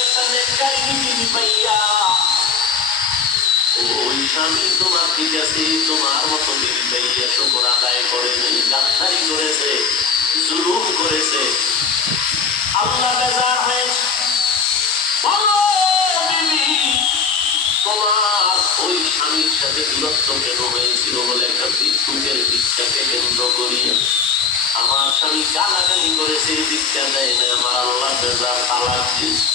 একটা নেককারী বিবি পাইয়া ওই স্বামী তোমার ঠিক আছে, তোমার মতো বিবি পাইয়া শুকর আদায় করে নেই, গাদ্দারি করেছে, জুলুম করেছে। আল্লাহ বেজার হয়েছে। বলো বিবি, তোমার ওই স্বামীর সাথে দূরত্ব কেন হয়েছিল? বলে একটা ভিক্ষুকের ভিক্ষাকে কেন্দ্র করিয়ে আমার স্বামী গালাগালি করেছে, ভিক্ষা দেয় না, আমার আল্লাহ বেজার তালাক দিয়েছে।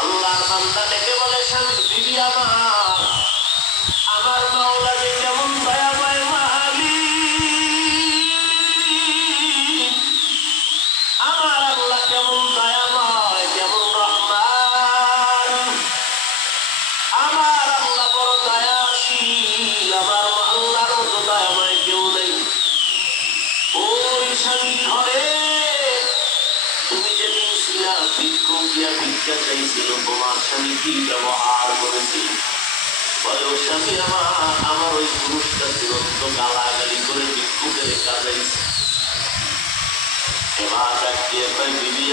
আল্লাহর বান্দা ডেকে বলে, স্বামী বিবি আমার মাওলা যে কেমন দয়াময় মালিক, আমার আল্লাহ কেমন দয়াময়, কেমন রহমান, আমার আল্লাহ বড় দয়াশীল, আমার আল্লাহর মতো দয়াময় কেউ নেই। ওই স্বামী ঘরে তুমি যেদিন ছিলা ভিক্ষুক দিয়া ভিক্ষা চাইছিল, তোমার স্বামী কি ব্যবহার করেছিল? বলে ও স্বামী আমার ওই পুরুষটা তুরন্ত গালাগালি করে ভিক্ষুকের কাজাইছে। এবার ডাকিয়ে কয়, বিবি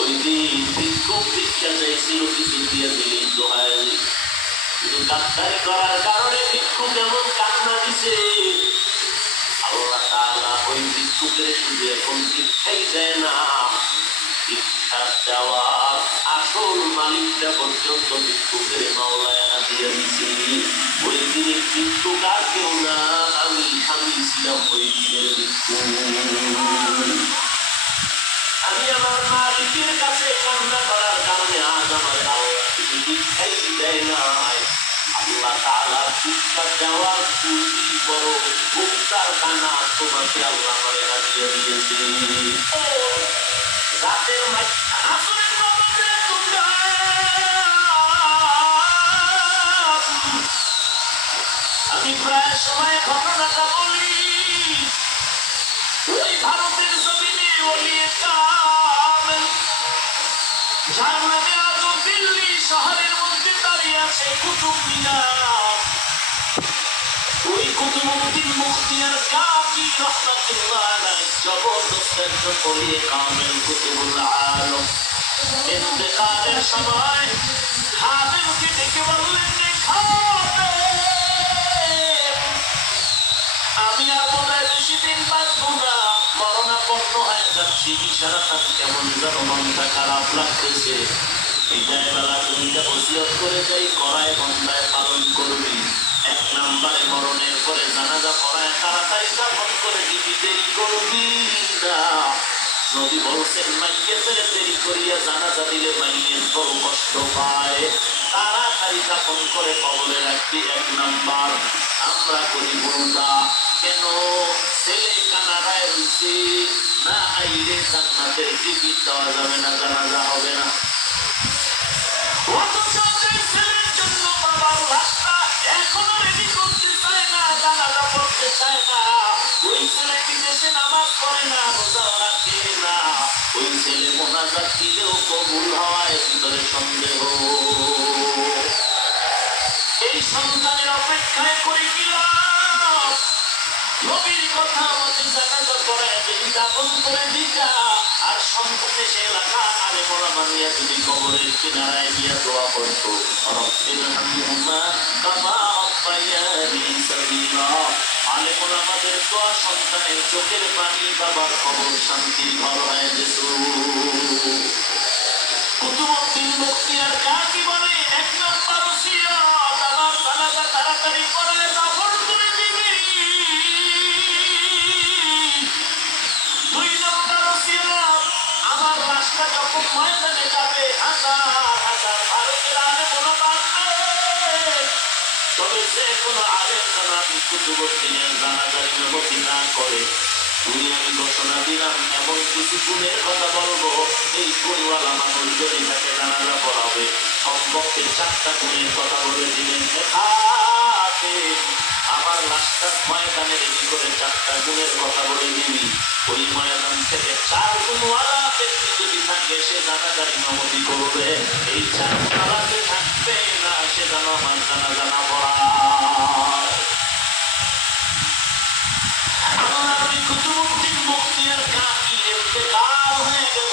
ওই দিন ভিক্ষুক ভিক্ষা চাইছিল, কিছু দিয়ে দিলেই তো হয়, কিন্তু গাদ্দারি করার কারণে ভিক্ষুক এমন কান্না দিছে। আল্লাহ তাআলা ওই ভিক্ষুকের শুধু এখন ভিক্ষাই দেয় না, ভিক্ষা দেওয়ার আসল মালিকটা পর্যন্ত ভিক্ষুকের মাওলায় হাদিয়া দিছে। ওই দিনের ভিক্ষুক আর কেউ না, আমি স্বামী ছিলাম ওই দিনের ভিক্ষুক। আমি আমার মালিকের কাছে কান্না করার কারণে আজ আমার আল্লাহ শুধু ভিক্ষাই দেয় নাই, আল্লাহ তাআলার ভিক্ষা দেওয়ার পুঁজি বড় মুক্তার খানা তোমাকে আল্লাহ আমারে হাদিয়া দিয়েছে। রাতের আসরের নামাজে তোমরা আমি প্রায় সময় ঘটনাটা বলি। ওই ভারতের জমিনে ওলিয়ে কামেল, যার নামে আজ দিল্লি শহরের মধ্যে দাঁড়িয়ে আছে কুতুব মিনার, ওই কুতুবউদ্দিন মুখতিয়ার কাজী রাহমাতুল্লাহ আলাইহি জবরদস্ত একজন ওলিয়ে কামেল কুতুবুল আলম। ইন্তেকালের সময় খাদেমকে ডেকে বললেন, আমি আর বোধহয় বেশি দিন বাঁচবো না, মরণাপন্ন হয়ে যাচ্ছি, ইশারাটা কেমন যেন মনটা খারাপ লাগতেছে। বিদায় বেলা দুইটা ওসিয়ত করে যাই, করায় বন্দায় পালন করবি। এক নম্বরে মরণের পরে জানাজা পড়ায় তাড়াতাড়ি দাফন করে দিবি, দেরি করবি না। নবী বলছেন, মাইয়েতের দেরি করিয়া জানাজা দিলে মাইয়েত বড় কষ্ট পায়, তাড়াতাড়ি দাফন করে কবরে রাখবি। এক নাম্বার। আমরা করি বলতা কেন? ছেলে কানাডায় রয়েছে, না আইলে জান্নাতের টিকিট দেওয়া যাবে না, জানাজা হবে না। ছেলের জন্য বাবার ভাষা এখনো রেডি করতে চায় না, জানাজা পড়তে চায় না। ওই ছেলে বিদেশে নামাজ পড়ে না, রোজাও রাখে না। ওই ছেলে মোনাজাত দিলেও কবুল হয়, ভিতরে সন্দেহ। এই সন্তানের অপেক্ষায় করে গেলাম, নবীর কথা আমাদের জানাজা পড়ায় যদি দাফন করে দিতা, আর সন্তানে সে এলাকা আলে মোলা মানিয়া যদি কবরের কিনারায় গিয়া দোয়া করতো, রব্বির হামহুমা কামা রাব্বায়ানি সগীরা। আলে মোলা আমাদের দোয়া সন্তানের চোখের পানি, বাবার কবর শান্তির ঘর হয়ে যেত। কুতুবউদ্দিন মুখতিয়ার কাজী বলে, এক নম্বর ওসিয়ত, আমার জানাজা তাড়াতাড়ি পড়ায় দাফন করে দিবি। দুই নম্বর ওসিয়ত, আমার লাশটা যখন ময়দানে যাবে, হাজার হাজার ভারতের আলেম ওলামা আসবে, তবে যে কোনো আলেম যেন আমি কুতুবউদ্দিনের জানাজার ইমামতি না করে, তুমি আমি ঘোষণা দিলাম এমন কিছু গুণের কথা বলবো, এই গুণওয়ালা মানুষ যদি তাকে জানাজা পড়াবে, সম্পর্কে 4টা গুণের কথা বলে দিলেন। আমার লাশটা ময়দানে রেডি করে 4টা গুণের কথা বলে দিবি। ওই ময়দান থেকে 4 গুণওয়ালা ব্যক্তি যদি থাকে, সে জানাজার ইমামতি করবে। এই 4 গুণওয়ালাতে থাকবে না, সে যেন আমার জানাজা না পড়ায়। কুতুবউদ্দিন মুখতিয়ার কাজী ইন্তেকাল হয়ে গেল।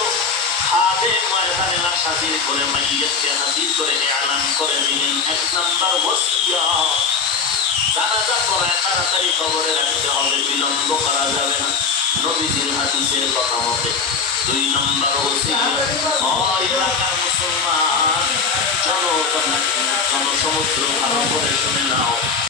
হাজির করে মাইয়াতকে হাজির করে এলান করে দিলেন 1 নাম্বার ওসিয়ত, জানাজা পড়ায় তাড়াতাড়ি কবরে রাখতে হবে, বিলম্ব করা যাবে না নবীজির হাদিসের কথা মতে। 2 নাম্বার ওসিয়ত, এলাকার মুসলমান জনসমুদ্র ভালো করে শুনে নাও,